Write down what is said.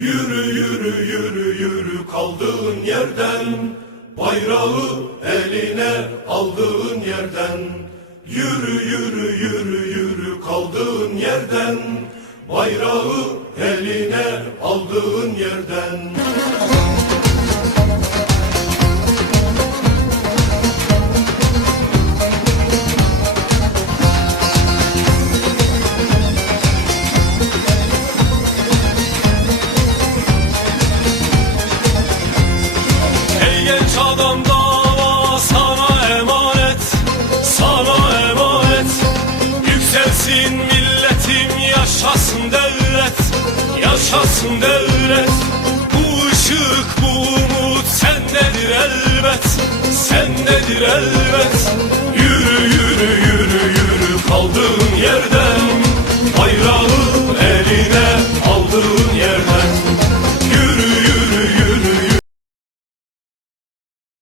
Yürü yürü yürü yürü kaldığın yerden Bayrağı eline aldığın yerden. Yürü yürü yürü yürü kaldığın yerden Bayrağı eline aldığın yerden Yükselsin milletim yaşasın devlet Yaşasın devlet. Bu ışık bu umut sendedir elbet Sendedir elbet. Yürü yürü yürü yürü kaldığın yerden